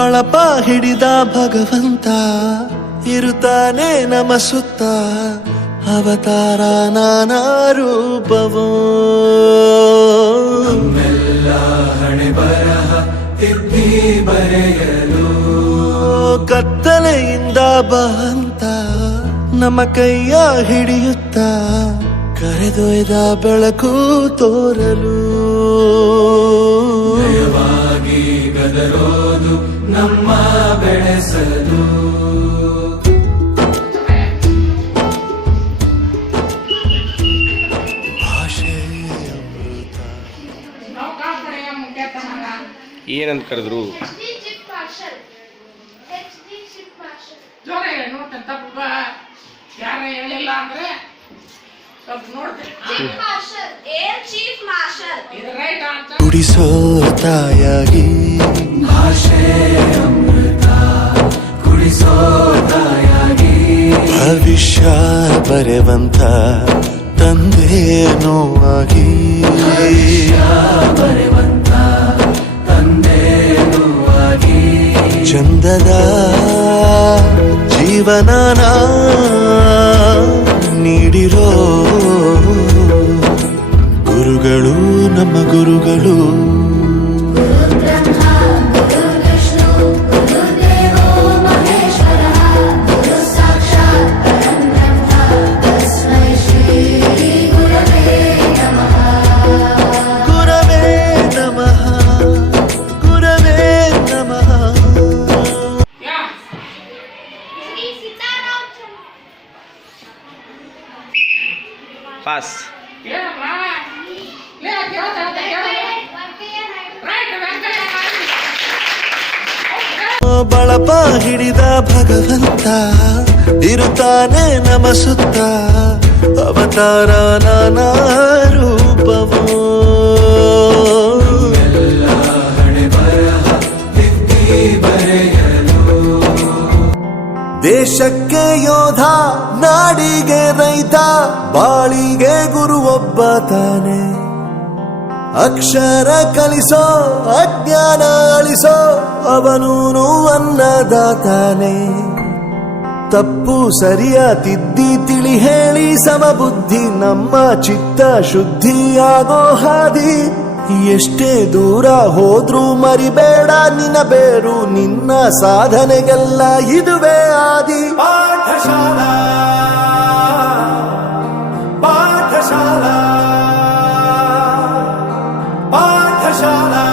ಬಳಪ ಹಿಡಿದ ಭಗವಂತ ಇರುತ್ತಾನೆ ನಮ ಸುತ್ತ ಅವತಾರ ನಾನಾ ರೂಪವೋ ನಮ್ಮೆಲ್ಲ ಹಣೆ ಬರಹ ತಿದ್ದಿ ಬರೆಯಲು ಕತ್ತಲೆಯಿಂದ ಬಂತ ನಮ್ಮ ಕೈಯ ಹಿಡಿಯುತ್ತ ಕರೆದೊಯ್ದ ಬೆಳಕು ತೋರಲು ದಯವಾಗಿ ಗದರೋದು ನಮ್ಮ ಬೆಳೆಸಲು ಏನಂತ ಕರೆದ್ರು? ಕುಡಿಸೋ ತಾಯಾಗಿ ಭಾಷೆ ಅಮೃತ ಕುಡಿಸೋ ತಾಯಾಗಿ ಭವಿಷ್ಯ ಬರೆವಂತ ತಂದೇನೋ ಆಗಿ ಬರೆವಂತ ತಂದೇನೂ ಆಗಿ ಚಂದದ ಜೀವನನ ನೀಡಿರೋ ಗುರುಗಳು ನಮ್ಮ ಗುರುಗಳು ಪಾಸ್. ಬಳಪ ಹಿಡಿದ ಭಗವಂತ ಇರುತ್ತಾನೆ ನಮ ಸುತ್ತ ಅವತಾರ ನಾನಾ ರೂಪವೋ ಎಲ್ಲ ಹಣೆ ಬರಹ ತಿದ್ದಿ ಬರೆಯಲು ದೇಶಕ್ಕೆ ಯೋಧ ನಾಡಿಗೆ ರೈತ ಬಾಳಿಗೆ ಗುರು ಒಬ್ಬ ತಾನೆ ಅಕ್ಷರ ಕಲಿಸೋ ಅಜ್ಞಾನ ಅಳಿಸೋ ಅವನೂನು ಅನ್ನದಾತಾನೆ ತಪ್ಪು ಸರಿಯ ತಿದ್ದಿ ತಿಳಿ ಹೇಳಿ ಸಮಬುದ್ಧಿ ನಮ್ಮ ಚಿತ್ತ ಶುದ್ಧಿಯಾಗೋ ಹಾದಿ ಎಷ್ಟೇ ದೂರ ಹೋದ್ರೂ ಮರಿಬೇಡ ನಿನ್ನ ಬೇರು ನಿನ್ನ ಸಾಧನೆಗೆಲ್ಲ ಇದುವೇ ಆದಿ ಪಾಠಶಾಲಾ ಪಾಠಶಾಲಾ ಪಾಠಶಾಲಾ